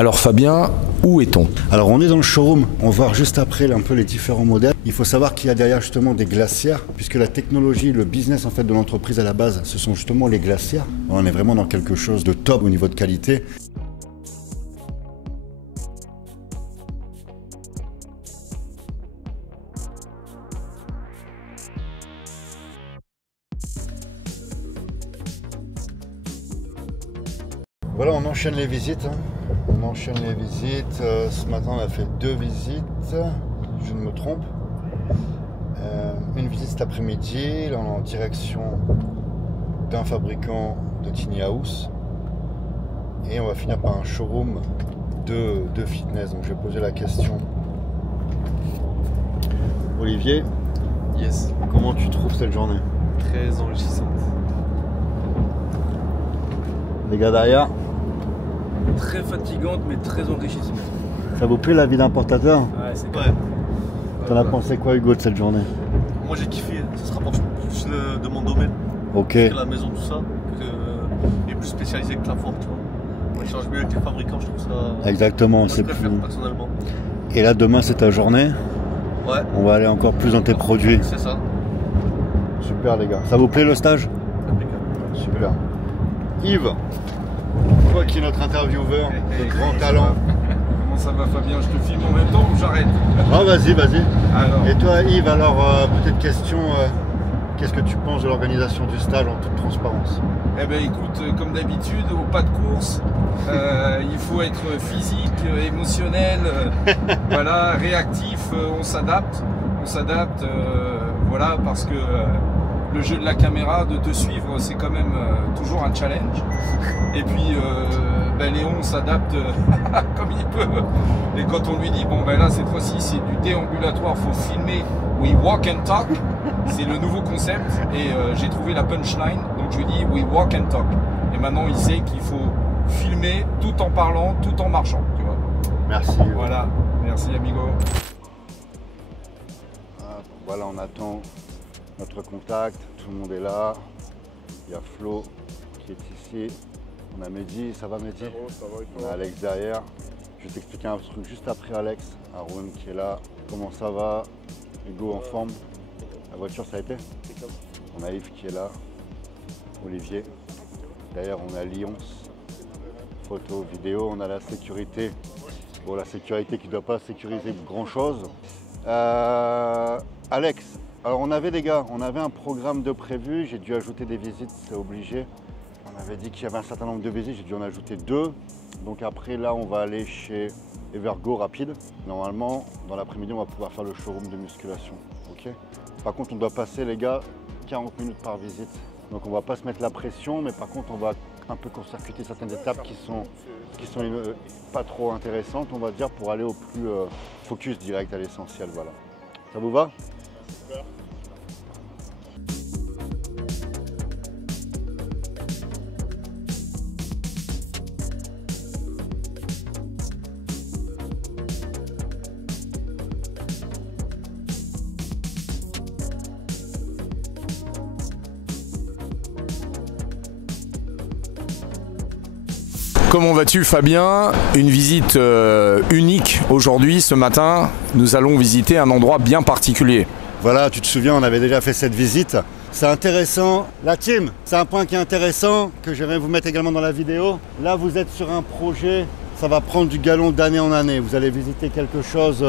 Alors Fabien, où est-on? Alors on est dans le showroom, on va voir juste après un peu les différents modèles. Il faut savoir qu'il y a derrière justement des glacières, puisque la technologie, le business en fait de l'entreprise à la base, ce sont justement les glacières. On est vraiment dans quelque chose de top au niveau de qualité. Voilà, on enchaîne les visites. On enchaîne les visites. Ce matin, on a fait 2 visites. Je ne me trompe. Une visite cet après-midi. Là, on est en direction d'un fabricant de tiny house. Et on va finir par un showroom de fitness. Donc, je vais poser la question. Olivier, Yes, comment tu trouves cette journée? très enrichissante. Les gars derrière, Très fatigante mais très enrichissante. ça vous plaît la vie d'importateur? Ouais, c'est Ouais, T'en as pensé quoi, Hugo, de cette journée? moi j'ai kiffé, ça se rapproche plus de mon domaine, Ok. que la maison, tout ça, et plus spécialisé que la forme, tu vois. On échange mieux avec les fabricants, je trouve ça. Exactement, Je c'est plus. préfère personnellement. Et là, demain, c'est ta journée. Ouais, On va aller encore plus dans tes produits. c'est ça. Super, les gars. Ça vous plaît le stage? Impeccable. Super. Yves, toi qui es notre intervieweur, de grand talent. Comment ça va Fabien? Je te filme en même temps ou j'arrête? Ah, vas-y, vas-y. Alors, Et toi, Yves, alors, petite question. Qu'est-ce que tu penses de l'organisation du stage en toute transparence? eh ben écoute, comme d'habitude, au pas de course, il faut être physique, émotionnel, voilà, réactif, on s'adapte, voilà, parce que le jeu de la caméra, de te suivre, c'est quand même toujours un challenge. Et puis Léon s'adapte comme il peut. Et quand on lui dit, bon ben là cette fois-ci c'est du déambulatoire, faut filmer, we walk and talk, c'est le nouveau concept. Et j'ai trouvé la punchline, donc je lui dis, we walk and talk. Et maintenant il sait qu'il faut filmer tout en parlant, tout en marchant, tu vois. Merci. Voilà, merci amigo. Voilà, on attend notre contact. Tout le monde est là. Il y a Flo qui est ici. On a Mehdi. Ça va, Mehdi? Ça va, On a Alex derrière. Je vais t'expliquer un truc juste après Alex. Haroun qui est là. Comment ça va? Hugo en forme? La voiture, ça a été? On a Yves qui est là. Olivier. Derrière, on a Lyons. Photo, vidéo. On a la sécurité. Bon, la sécurité qui ne doit pas sécuriser grand-chose. Alex, alors on avait les gars, on avait un programme de prévu. J'ai dû ajouter des visites, c'est obligé. On avait dit qu'il y avait un certain nombre de visites, j'ai dû en ajouter 2. Donc après là, on va aller chez Evergo rapide. Normalement, dans l'après-midi, on va pouvoir faire le showroom de musculation. Ok. Par contre, on doit passer les gars 40 minutes par visite. Donc on va pas se mettre la pression, mais par contre, on va un peu court-circuiter certaines étapes qui sont pas trop intéressantes, on va dire, pour aller au plus focus direct à l'essentiel. Voilà. Ça vous va? Super. Comment vas-tu Fabien? Une visite unique aujourd'hui, ce matin. Nous allons visiter un endroit bien particulier. Voilà, tu te souviens, on avait déjà fait cette visite. C'est intéressant. La team, c'est un point qui est intéressant, que j'aimerais vous mettre également dans la vidéo. Là, vous êtes sur un projet, ça va prendre du galon d'année en année. Vous allez visiter quelque chose,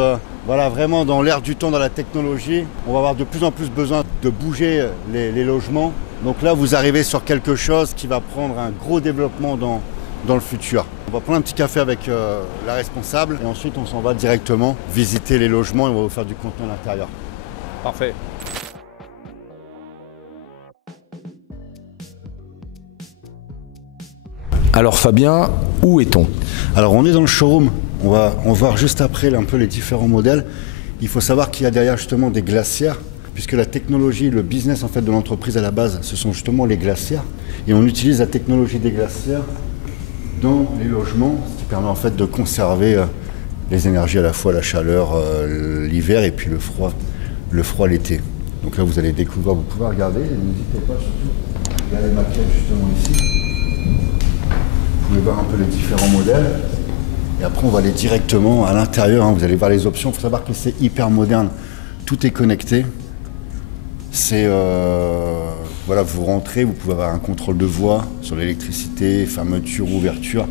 voilà, vraiment dans l'air du temps, dans la technologie. On va avoir de plus en plus besoin de bouger les logements. Donc là, vous arrivez sur quelque chose qui va prendre un gros développement dans le futur. On va prendre un petit café avec la responsable et ensuite on s'en va directement visiter les logements et on va vous faire du contenu à l'intérieur. Parfait. Alors Fabien, où est-on? Alors on est dans le showroom, on va voir juste après un peu les différents modèles. Il faut savoir qu'il y a derrière justement des glacières, puisque la technologie, le business en fait de l'entreprise à la base, ce sont justement les glacières. Et on utilise la technologie des glacières dans les logements, ce qui permet en fait de conserver les énergies, à la fois la chaleur l'hiver et puis le froid l'été. Donc là vous allez découvrir, vous pouvez regarder, et n'hésitez pas surtout, il y a les maquettes justement ici. Vous pouvez voir un peu les différents modèles. Et après, on va aller directement à l'intérieur. Hein. Vous allez voir les options. Il faut savoir que c'est hyper moderne. Tout est connecté. C'est voilà, vous rentrez, vous pouvez avoir un contrôle de voie sur l'électricité, fermeture, ouverture.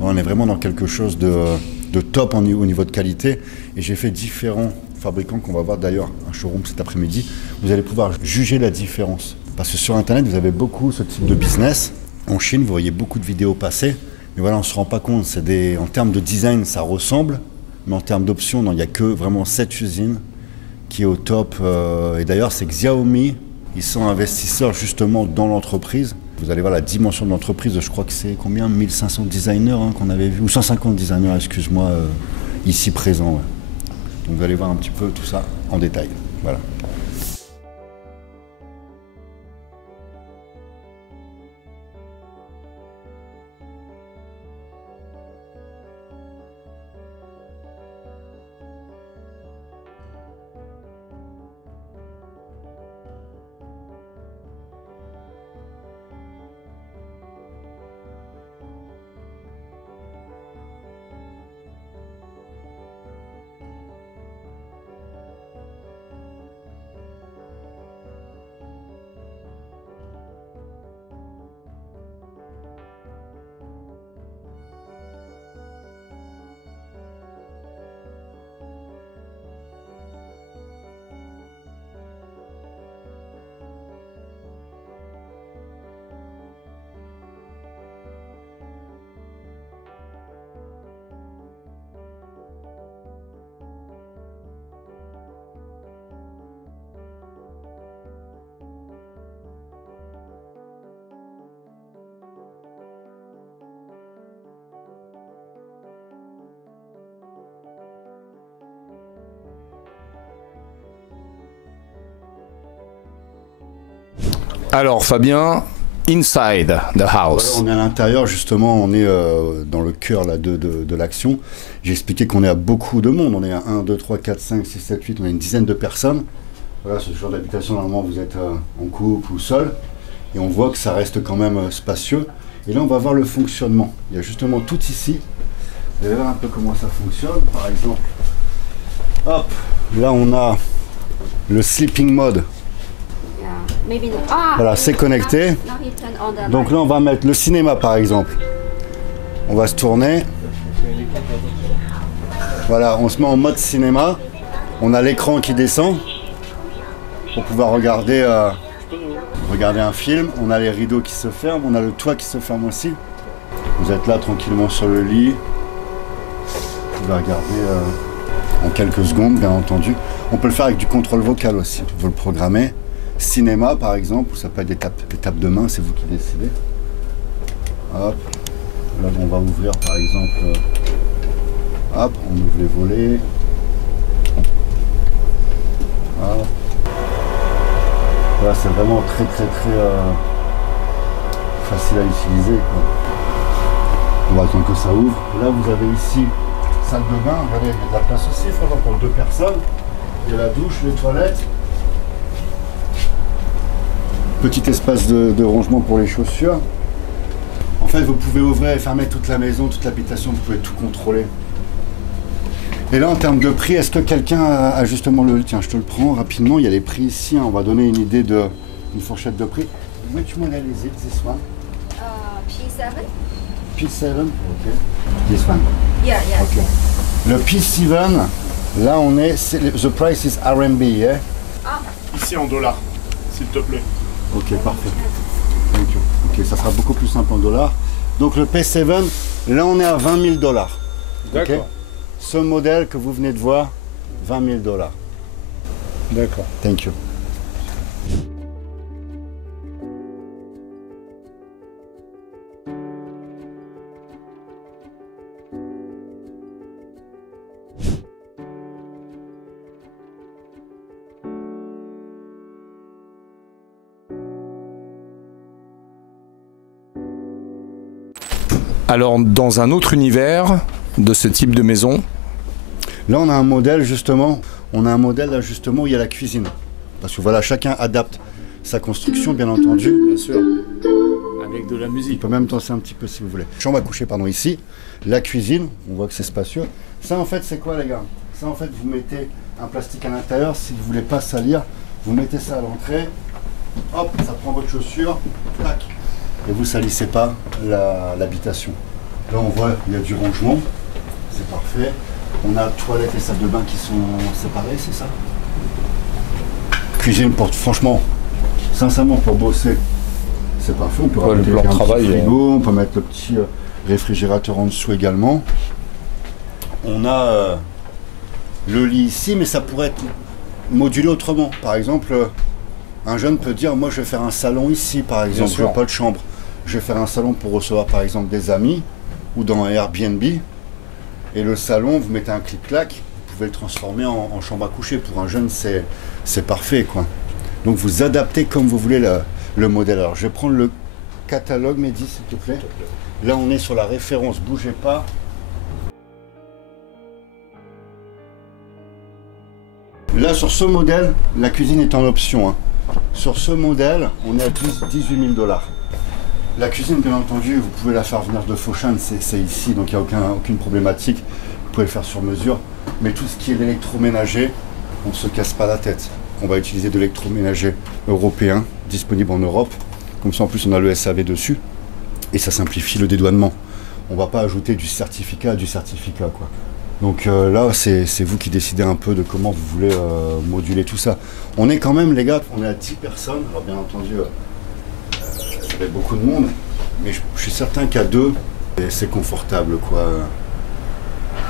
On est vraiment dans quelque chose de top au niveau de qualité. Et j'ai fait différents fabricants qu'on va voir d'ailleurs un showroom cet après-midi. Vous allez pouvoir juger la différence. Parce que sur Internet, vous avez beaucoup ce type de business. En Chine, vous voyez beaucoup de vidéos passer. Mais voilà, on ne se rend pas compte. En termes de design, ça ressemble. Mais en termes d'options, il n'y a que vraiment cette usine qui est au top. Et d'ailleurs, c'est que Xiaomi, ils sont investisseurs justement dans l'entreprise. Vous allez voir la dimension de l'entreprise. Je crois que c'est combien 1500 designers hein, qu'on avait vu. Ou 150 designers, excuse-moi, ici présents. Ouais. Donc vous allez voir un petit peu tout ça en détail. Voilà. Alors Fabien, inside the house. Voilà, on est à l'intérieur justement, on est dans le cœur là, de l'action. J'ai expliqué qu'on est à beaucoup de monde, on est à 1, 2, 3, 4, 5, 6, 7, 8, on a une dizaine de personnes. Voilà, ce genre d'habitation, normalement vous êtes en couple ou seul. Et on voit que ça reste quand même spacieux. Et là on va voir le fonctionnement. Il y a justement tout ici. Vous allez voir un peu comment ça fonctionne. Par exemple, hop, là on a le sleeping mode. Voilà, c'est connecté. Donc là, on va mettre le cinéma, par exemple. On va se tourner. Voilà, on se met en mode cinéma. On a l'écran qui descend pour pouvoir regarder un film. On a les rideaux qui se ferment. On a le toit qui se ferme aussi. Vous êtes là tranquillement sur le lit. Vous pouvez regarder en quelques secondes, bien entendu. On peut le faire avec du contrôle vocal aussi. Vous le programmez. Cinéma par exemple, ça peut être des tapes de main, c'est vous qui décidez. Hop, là on va ouvrir par exemple, hop, on ouvre les volets. Hop. Voilà, c'est vraiment très facile à utiliser, quoi. On va attendre que ça ouvre. Là vous avez ici salle de bain, regardez, il y a de la place aussi, franchement pour 2 personnes. Il y a la douche, les toilettes. Petit espace de rangement pour les chaussures. En fait, vous pouvez ouvrir et fermer toute la maison, toute l'habitation, vous pouvez tout contrôler. Et là, en termes de prix, est-ce que quelqu'un a justement le... Tiens, je te le prends rapidement, il y a les prix ici, hein, on va donner une idée une fourchette de prix. Which model is it, this one? P7. P7, ok. This one? Yeah. Okay. Le P7, là on est... The price is RMB, yeah? Ici en dollars, s'il te plaît. Ok, parfait. Thank you. Ok, ça sera beaucoup plus simple en dollars. Donc le P7, là on est à 20 000 dollars. D'accord. Okay. Ce modèle que vous venez de voir, 20 000 dollars. D'accord. Thank you. Alors dans un autre univers de ce type de maison. Là on a un modèle justement, où il y a la cuisine. Parce que voilà, chacun adapte sa construction bien entendu. Bien sûr. Avec Avec de la Il musique. peut même danser un petit peu si vous voulez. Chambre à coucher, pardon, ici. La cuisine, on voit que c'est spacieux. Ça, en fait, c'est quoi, les gars? Ça, en fait, vous mettez un plastique à l'intérieur. Si vous voulez pas salir, vous mettez ça à l'entrée. Hop, ça prend votre chaussure. Tac. Et vous salissez pas l'habitation. Là, on voit, il y a du rangement. C'est parfait. On a toilettes et salle de bain qui sont séparées, c'est ça? Cuisine, pour, franchement, sincèrement, pour bosser, c'est parfait. On peut Ouais, le rajouter plan de un petit travail, frigo, on peut mettre le petit réfrigérateur en dessous également. On a le lit ici, mais ça pourrait être modulé autrement. Par exemple, un jeune peut dire, moi je vais faire un salon ici, par exemple, je sûr. n'ai pas de chambre. Je vais faire un salon pour recevoir par exemple des amis ou dans un Airbnb. Et le salon, vous mettez un clic-clac, vous pouvez le transformer en chambre à coucher. Pour un jeune, c'est parfait, quoi. Donc vous adaptez comme vous voulez le modèle. Alors je vais prendre le catalogue, Mehdi, s'il te plaît. Là, on est sur la référence, bougez pas. Là, sur ce modèle, la cuisine est en option, hein. Sur ce modèle, on est à 18 000 $. La cuisine, bien entendu, vous pouvez la faire venir de Foshan, c'est ici, donc il n'y a aucune problématique. Vous pouvez le faire sur mesure. Mais tout ce qui est l'électroménager, on ne se casse pas la tête. On va utiliser de l'électroménager européen, disponible en Europe. Comme ça, en plus, on a le SAV dessus. Et ça simplifie le dédouanement. On ne va pas ajouter du certificat à du certificat, quoi. Donc là, c'est vous qui décidez un peu de comment vous voulez moduler tout ça. On est quand même, les gars, on est à 10 personnes. Alors bien entendu, ça fait beaucoup de monde. Mais je suis certain qu'à deux, c'est confortable, quoi.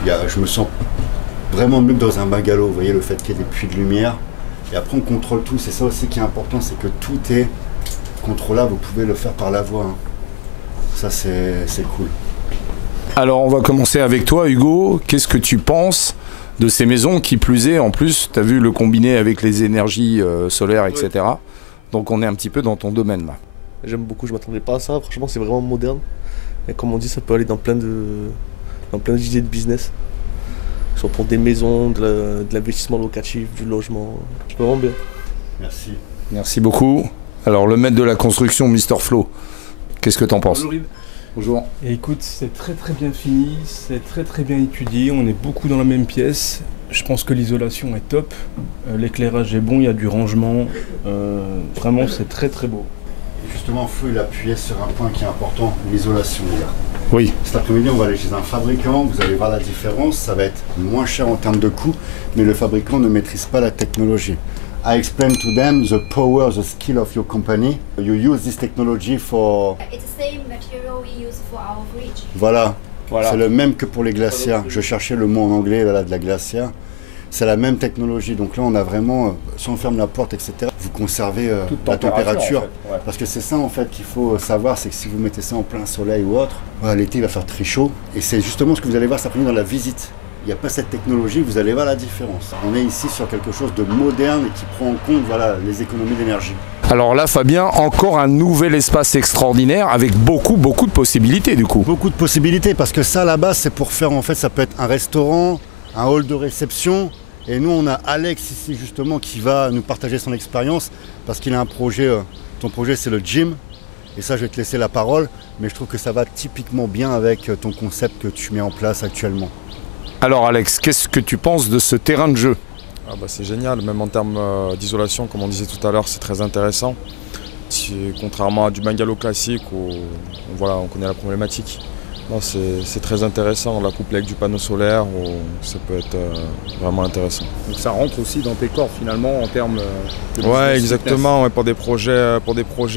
Je me sens vraiment mieux que dans un bungalow. Vous voyez, le fait qu'il y ait des puits de lumière. Et après, on contrôle tout. C'est ça aussi qui est important, c'est que tout est contrôlable. Vous pouvez le faire par la voix, hein. Ça, c'est cool. Alors on va commencer avec toi Hugo, qu'est-ce que tu penses de ces maisons qui plus est, en plus tu as vu le combiné avec les énergies solaires, etc. Donc on est un petit peu dans ton domaine là. J'aime beaucoup, je m'attendais pas à ça. Franchement, c'est vraiment moderne. Et comme on dit, ça peut aller dans plein d'idées de business. Soit pour des maisons, de l'investissement locatif, du logement. C'est vraiment bien. Merci. Merci beaucoup. Alors le maître de la construction, Mr Flo, qu'est-ce que tu en penses? Bonjour. Et écoute, c'est très très bien fini, c'est très très bien étudié, on est beaucoup dans la même pièce. Je pense que l'isolation est top, l'éclairage est bon, il y a du rangement, vraiment c'est très très beau. Et justement, Flo, il appuyait sur un point qui est important, l'isolation, les gars. Oui. Cet après-midi, on va aller chez un fabricant, vous allez voir la différence, ça va être moins cher en termes de coût, mais le fabricant ne maîtrise pas la technologie. I explain to them the power, the skill of your company. You use this technology for... It's the same material we use for our fridge. Voilà, Voilà. c'est le même que pour les glacières. Je cherchais le mot en anglais là, de la glacière. C'est la même technologie. Donc là, on a vraiment, si on ferme la porte, etc., vous conservez la température. en fait, ouais. Parce que c'est ça en fait qu'il faut savoir, c'est que si vous mettez ça en plein soleil ou autre, voilà, l'été il va faire très chaud. Et c'est justement ce que vous allez voir cet après-midi dans la visite. Il n'y a pas cette technologie, vous allez voir la différence. On est ici sur quelque chose de moderne et qui prend en compte voilà, les économies d'énergie. Alors là Fabien, encore un nouvel espace extraordinaire avec beaucoup de possibilités du coup. Beaucoup de possibilités parce que ça là-bas c'est pour faire en fait, ça peut être un restaurant, un hall de réception. Et nous on a Alex ici justement qui va nous partager son expérience parce qu'il a un projet, ton projet c'est le gym. Et ça je vais te laisser la parole, mais je trouve que ça va typiquement bien avec ton concept que tu mets en place actuellement. Alors Alex, qu'est-ce que tu penses de ce terrain de jeu? C'est génial, même en termes d'isolation, comme on disait tout à l'heure, c'est très intéressant. Contrairement à du bungalow classique où on connaît la problématique. C'est très intéressant, la couple avec du panneau solaire, ça peut être vraiment intéressant. Donc ça rentre aussi dans tes corps finalement en termes de business. Ouais, exactement, ouais, pour des projets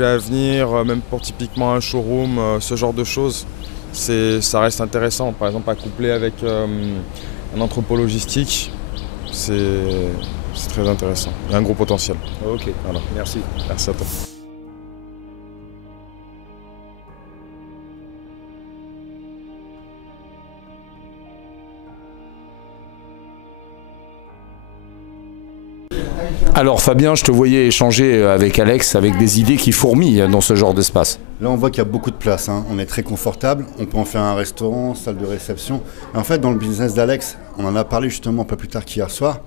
à venir, même pour typiquement un showroom, ce genre de choses. Ça reste intéressant, par exemple à coupler avec un entrepôt logistique, c'est très intéressant. Il y a un gros potentiel. Ok, Voilà. merci. Merci à toi. Alors Fabien, je te voyais échanger avec Alex avec des idées qui fourmillent dans ce genre d'espace. Là on voit qu'il y a beaucoup de place, hein. On est très confortable, on peut en faire un restaurant, salle de réception. Et en fait dans le business d'Alex, on en a parlé justement un peu plus tard qu'hier soir,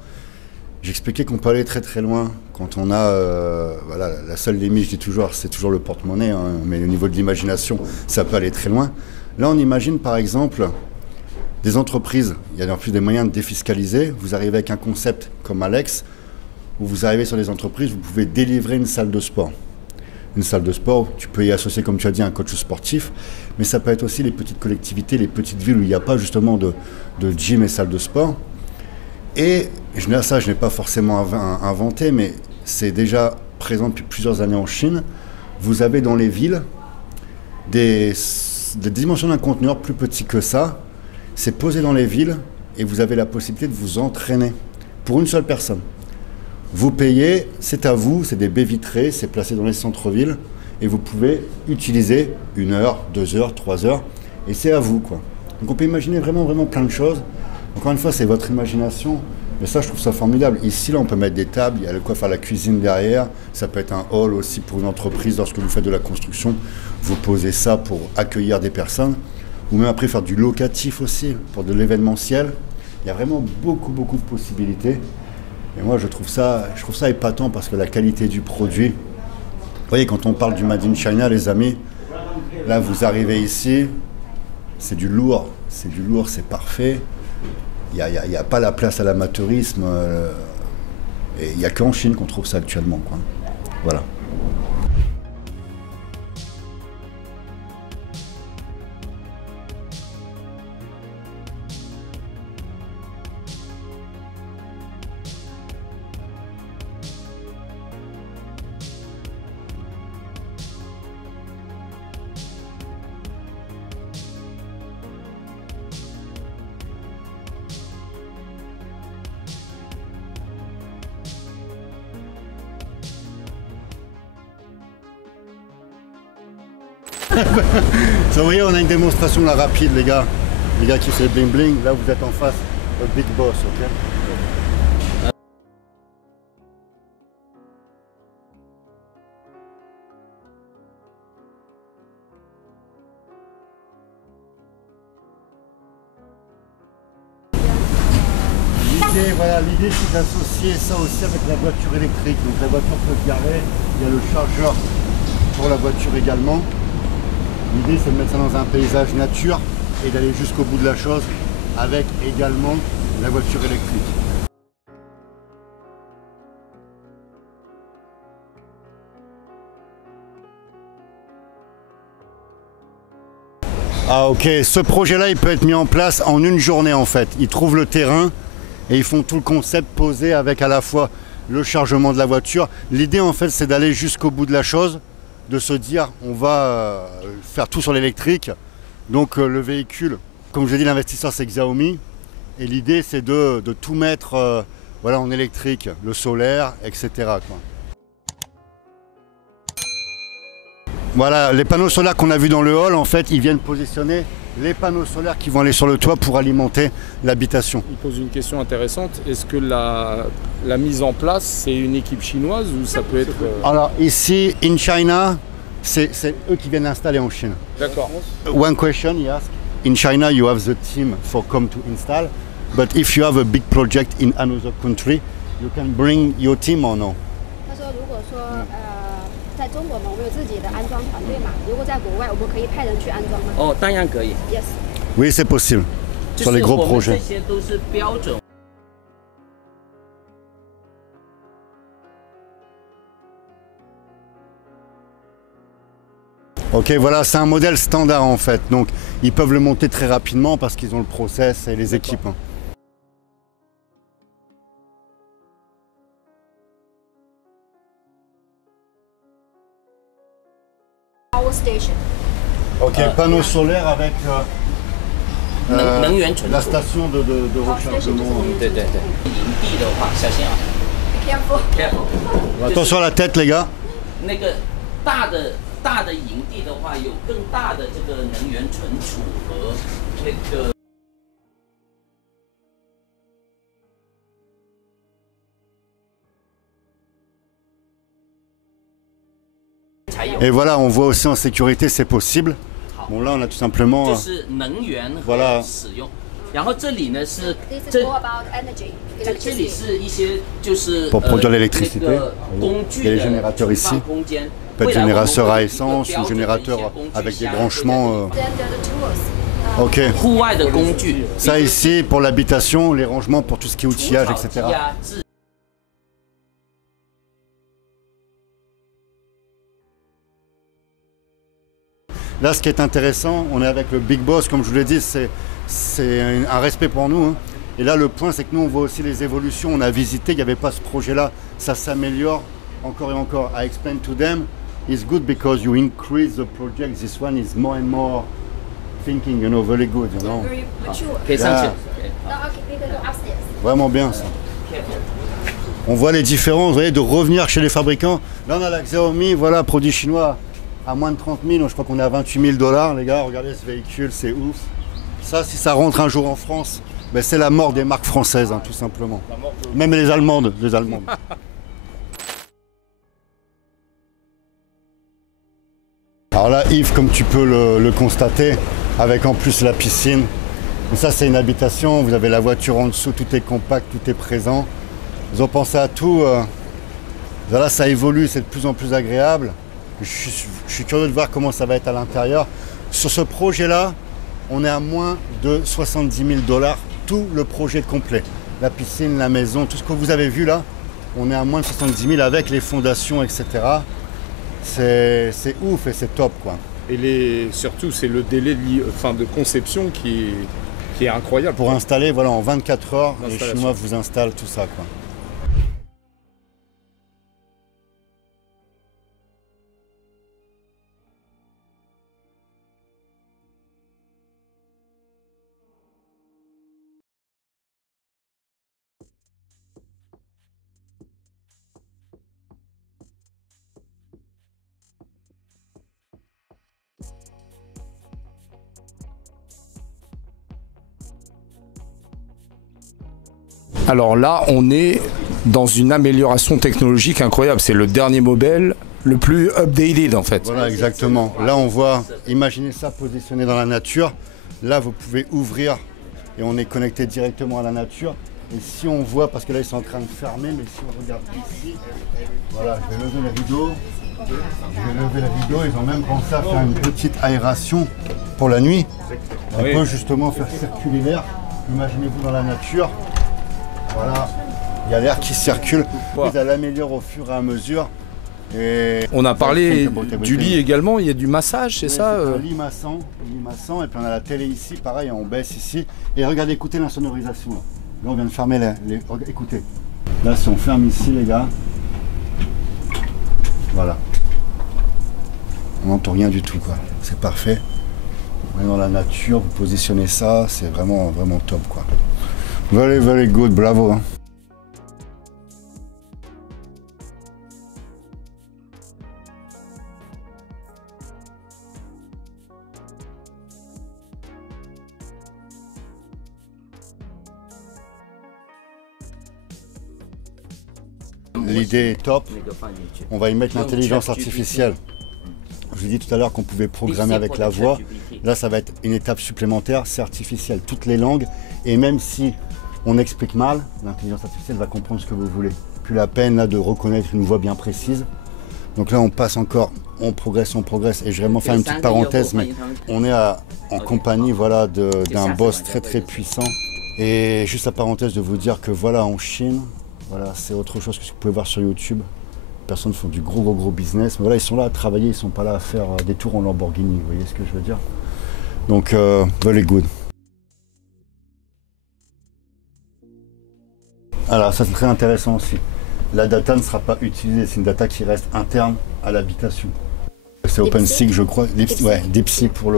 J'expliquais qu'on peut aller très très loin quand on a, voilà, la seule limite, je dis toujours, c'est toujours le porte-monnaie, hein, mais au niveau de l'imagination, ça peut aller très loin. Là, on imagine par exemple des entreprises, il y a en plus des moyens de défiscaliser. Vous arrivez avec un concept comme Alex, où vous arrivez sur des entreprises, vous pouvez délivrer une salle de sport. Une salle de sport, tu peux y associer, comme tu as dit, un coach sportif, mais ça peut être aussi les petites collectivités, les petites villes où il n'y a pas justement de gym et salle de sport. Et ça, je n'ai pas forcément inventé, mais c'est déjà présent depuis plusieurs années en Chine. Vous avez dans les villes des dimensions d'un conteneur plus petit que ça. C'est posé dans les villes et vous avez la possibilité de vous entraîner pour une seule personne. Vous payez, c'est à vous, c'est des baies vitrées, c'est placé dans les centres-villes et vous pouvez utiliser 1 heure, 2 heures, 3 heures et c'est à vous, quoi. Donc on peut imaginer vraiment, vraiment plein de choses. Encore une fois, c'est votre imagination, mais ça, je trouve ça formidable. Ici, là, on peut mettre des tables, il y a de quoi faire la cuisine derrière, ça peut être un hall aussi pour une entreprise lorsque vous faites de la construction. Vous posez ça pour accueillir des personnes, ou même après faire du locatif aussi, pour de l'événementiel. Il y a vraiment beaucoup, beaucoup de possibilités. Et moi, je trouve ça épatant parce que la qualité du produit, vous voyez, quand on parle du Made in China, les amis, là, vous arrivez ici, c'est du lourd, c'est parfait. Il n'y a pas la place à l'amateurisme. Et il n'y a qu'en Chine qu'on trouve ça actuellement, quoi. Voilà. Vous voyez, on a une démonstration là rapide, les gars qui fait bling bling. Là, vous êtes en face au big boss, ok? L'idée c'est d'associer ça aussi avec la voiture électrique. Donc la voiture peut se garer, il y a le chargeur pour la voiture également. L'idée c'est de mettre ça dans un paysage nature et d'aller jusqu'au bout de la chose avec également la voiture électrique. Ah ok, ce projet-là il peut être mis en place en une journée en fait. Ils trouvent le terrain et ils font tout le concept posé avec à la fois le chargement de la voiture. L'idée en fait c'est d'aller jusqu'au bout de la chose, de se dire on va faire tout sur l'électrique. Donc le véhicule, comme je l'ai dit, l'investisseur c'est Xiaomi. Et l'idée c'est de tout mettre voilà, en électrique, le solaire, etc. quoi. Voilà, les panneaux solaires qu'on a vus dans le hall, en fait, ils viennent positionner les panneaux solaires qui vont aller sur le toit pour alimenter l'habitation. Il pose une question intéressante. Est-ce que la mise en place, c'est une équipe chinoise ou ça peut être... Alors ici, in China, c'est eux qui viennent installer en Chine. D'accord. One question he asked. In China, you have the team for come to install, but if you have a big project in another country, you can bring your team or no? 他说，如果说在中国嘛，我们有自己的安装团队嘛。如果在国外，我们可以派人去安装吗？哦，当然可以。Yes. Oui, c'est possible. Sur les gros projets. 这些都是标准。 Ok, voilà, c'est un modèle standard en fait. Donc, ils peuvent le monter très rapidement parce qu'ils ont le process et les équipes. Power station. Ok, panneau solaire avec la station de rechargement. Careful. Attention à la tête, les gars. 大的营地的话，有更大的这个能源存储和那个。Et voilà, on voit aussi en sécurité, c'est possible. Bon, là, on a tout simplement. 就是能源和 voilà. 使用。然后这里呢是 This is 这 all about energy, 这里 electricity. 是一些就是Pour produire l'électricité, 那个工具 il y a les 的 générateurs 存 ici. 放空间。 Peut être 未来我们 générateur à 会 essence 有 ou 标准的一些 générateur 工具 avec des 箱 branchements. Standard tools. Ok. 户外的工具， Ça ici pour l'habitation, les rangements pour tout ce qui est outillage, 除草机 etc. 啊，制 Là, ce qui est intéressant, on est avec le Big Boss, comme je vous l'ai dit, c'est un respect pour nous, hein. Et là, le point, c'est que nous, on voit aussi les évolutions. On a visité, il n'y avait pas ce projet-là. Ça s'améliore encore et encore. I explain to them, it's good because you increase the project. This one is more and more thinking, you know, very good, you know. Very mature. 可以上去 Yeah.。 Now, okay, we can go upstairs. Vraiment bien, ça. On voit les différences, vous voyez, de revenir chez les fabricants. Là, on a la Xiaomi, voilà, produit chinois à moins de 30 000. Je crois qu'on est à 28 000 $, les gars. Regardez ce véhicule, c'est ouf. Ça, si ça rentre un jour en France, ben, c'est la mort des marques françaises, hein, tout simplement. Même les Allemandes, les Allemandes. Alors là, Yves, comme tu peux le constater, avec en plus la piscine. Donc ça, c'est une habitation. Vous avez la voiture en dessous, tout est compact, tout est présent. Ils ont pensé à tout. Voilà, ça évolue, c'est de plus en plus agréable. Je suis curieux de voir comment ça va être à l'intérieur. Sur ce projet-là, on est à moins de 70 000 $, tout le projet complet. La piscine, la maison, tout ce que vous avez vu là, on est à moins de 70 000 avec les fondations, etc. C'est ouf et c'est top, quoi. Et surtout, c'est le délai de conception qui est incroyable. Pour installer, voilà, en 24 heures, les L'installation. Chinois vous installent tout ça, quoi. Alors là, on est dans une amélioration technologique incroyable. C'est le dernier modèle le plus updated en fait. Voilà, exactement. Là, on voit, imaginez ça positionné dans la nature. Là, vous pouvez ouvrir et on est connecté directement à la nature. Et si on voit, parce que là, ils sont en train de fermer, mais si on regarde ici, voilà, je vais lever le rideau. Je vais lever le rideau. Ils ont même pensé à faire une petite aération pour la nuit. On peut justement faire circuler l'air. Imaginez-vous dans la nature. Voilà, il y a l'air qui circule. Elle améliore au fur et à mesure. Et On a parlé du lit également, il y a du massage, c'est ça un lit massant, et puis on a la télé ici, pareil, on baisse ici. Et regardez, écoutez l'insonorisation. Là, on vient de fermer les... Écoutez. Là, si on ferme ici, les gars, voilà. On n'entend rien du tout, quoi. C'est parfait. On est dans la nature, vous positionnez ça, c'est vraiment, vraiment top, quoi. Very, very good, bravo. Hein. L'idée est top. On va y mettre l'intelligence artificielle. Je vous ai dit tout à l'heure qu'on pouvait programmer avec la voix. Là, ça va être une étape supplémentaire, c'est artificiel. Toutes les langues. Et même si on explique mal, l'intelligence artificielle va comprendre ce que vous voulez. Plus la peine là, de reconnaître une voix bien précise. Donc là, on passe encore, on progresse. Et je vais vraiment faire une petite parenthèse, mais on est en compagnie voilà, d'un boss très très puissant. Et juste la parenthèse de vous dire que voilà, en Chine, voilà, c'est autre chose que ce que vous pouvez voir sur YouTube. Les personnes font du gros business. Mais voilà, ils sont là à travailler, ils ne sont pas là à faire des tours en Lamborghini. Vous voyez ce que je veux dire? Donc, very good. Alors, ça c'est très intéressant aussi. La data ne sera pas utilisée, c'est une data qui reste interne à l'habitation. C'est OpenSeek, je crois. DeepSeek pour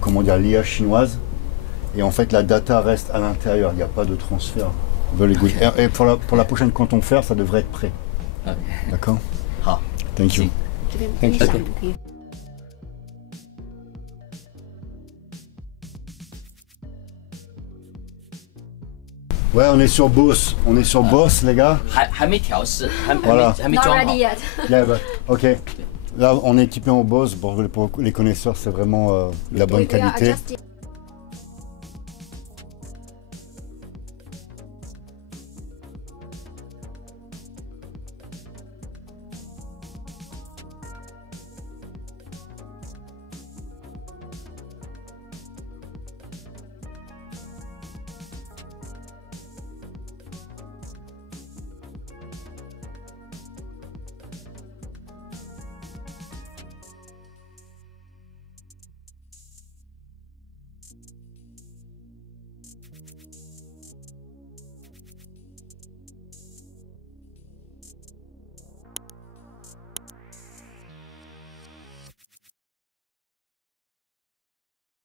comment dire, l'IA chinoise. Et en fait, la data reste à l'intérieur, il n'y a pas de transfert. Very good. Et pour la prochaine canton fer, ça devrait être prêt. D'accord? Thank you. Thank you. Ouais, on est sur Boss. On est sur Boss, les gars. Voilà. Not ready yet. Yeah, but, ok. Là, on est équipé en Boss. Pour les connaisseurs, c'est vraiment la bonne We are qualité. adjusting.